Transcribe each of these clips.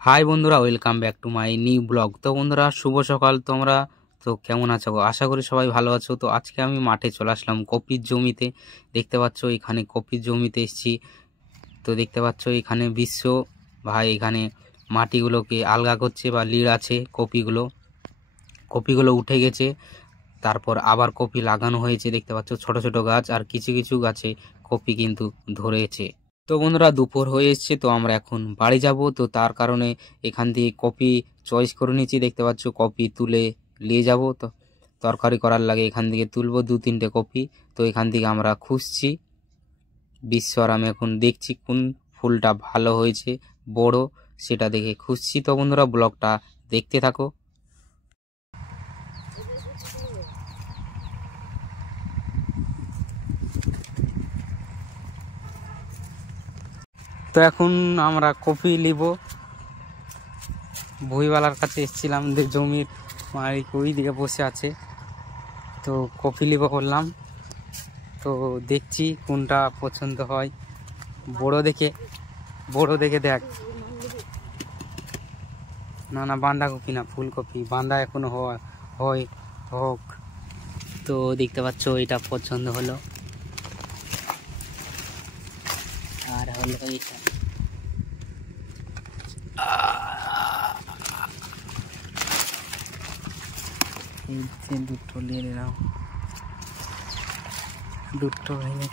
হাই বন্ধুরা, welcome back to my new blog. তো বন্ধুরা, শুভ সকাল। তোমরা তো কেমন আছো? আশা করি সবাই ভালো আছো। তো আজকে আমি মাঠে চলে আসলাম কপির জমিতে। দেখতে পাচ্ছ এখানে কপির জমিতে এসেছি। তো দেখতে পাচ্ছ এখানে ভাই এখানে মাটিগুলোকে আলগা করছে বা লিড় আছে। কপিগুলো উঠে গেছে, তারপর আবার কপি লাগানো হয়েছে। দেখতে পাচ্ছ ছোট ছোট গাছ, আর কিছু কিছু গাছে কপি কিন্তু ধরেছে। তো বন্ধুরা, দুপুর হয়ে এসছে, তো আমরা এখন বাড়ি যাব। তো তার কারণে এখান থেকে কপি চয়েস করে নিয়েছি। দেখতে পাচ্ছ কপি তুলে নিয়ে যাব। তো তরকারি করার লাগে এখান থেকে তুলবো 2-3টে কপি। তো এখান থেকে আমরা খুঁজছি আর আমি এখন দেখছি কোন ফুলটা ভালো হয়েছে, বড়, সেটা দেখে খুঁজছি। তো বন্ধুরা, ব্লগটা দেখতে থাকো। তো এখন আমরা কপি নিব। ভুইওয়ালার কাছে এসেছিলাম, জমির মালিক ওই দিকে বসে আছে। তো কপি নিব করলাম। তো দেখছি কোনটা পছন্দ হয়। বড় দেখে দেখ। না বাঁধাকপি না, ফুলকপি। বাঁধা এখনো হোক। তো দেখতে পাচ্ছ এটা পছন্দ হলো, আর হলো এটা। দুটো নিয়ে নিলাম, দুটো ভেঙে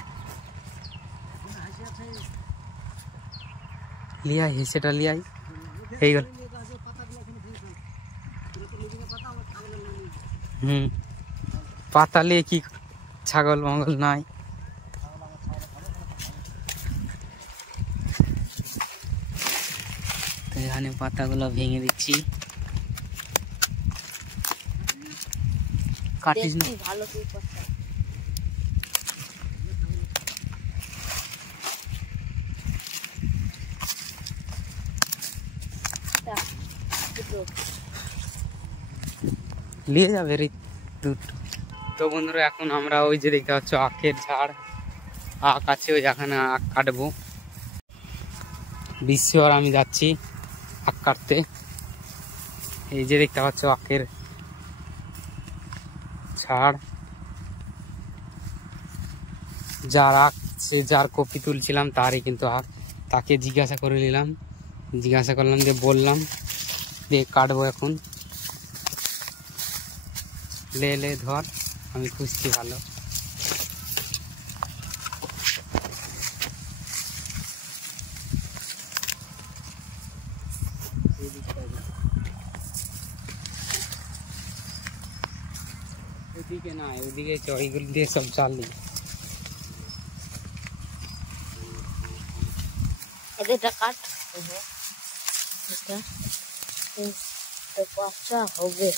লিয়াই, সেটা লিয়াই এই গেল। পাতা লিয়ে কি ছাগল মঙ্গল নাই। তো এখানে পাতাগুলো ভেঙে দিচ্ছি। কাটিস না, ভালো নিয়ে যাবে রে দুটো। তো বন্ধুরা, এখন আমরা ওই যে দেখতে পাচ্ছ আখের ঝাড়, আখ আছে, ওই এখানে আখ কাটবো। আর আমি যাচ্ছি আখ কাটতে। এই যে দেখতে পাচ্ছ আখের ঝাড়, যার আখ, সে যার কপি তুলছিলাম তারই কিন্তু আখ। তাকে জিজ্ঞাসা করে নিলাম, জিজ্ঞাসা করলাম, যে বললাম যে কাটবো এখন। লে ধর, আমি খুঁজছি ভালো। ওদিকে না, ওদিকে চড়িগুলো দিয়ে সব চাললি। এটা কাট, এটা বাচ্চা হবে।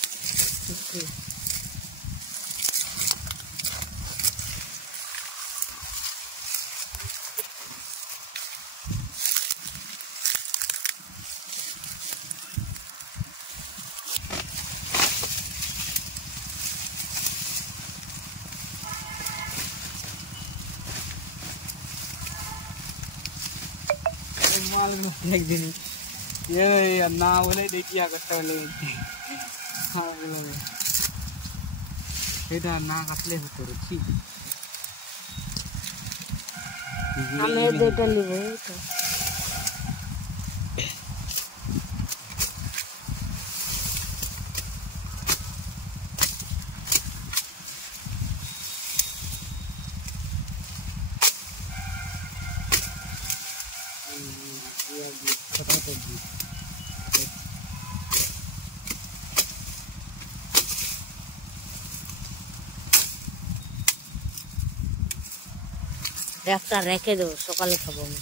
একদিন না বলে দেখি করতে হলে এটা না কাটলে হতো রুচি। আমি এটা নিব। একটা রেখে দেবো, সকালে খাবো আমি।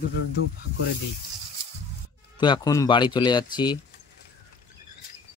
দুটোর দু ভাগ করে দিই। তো এখন বাড়ি চলে যাচ্ছি।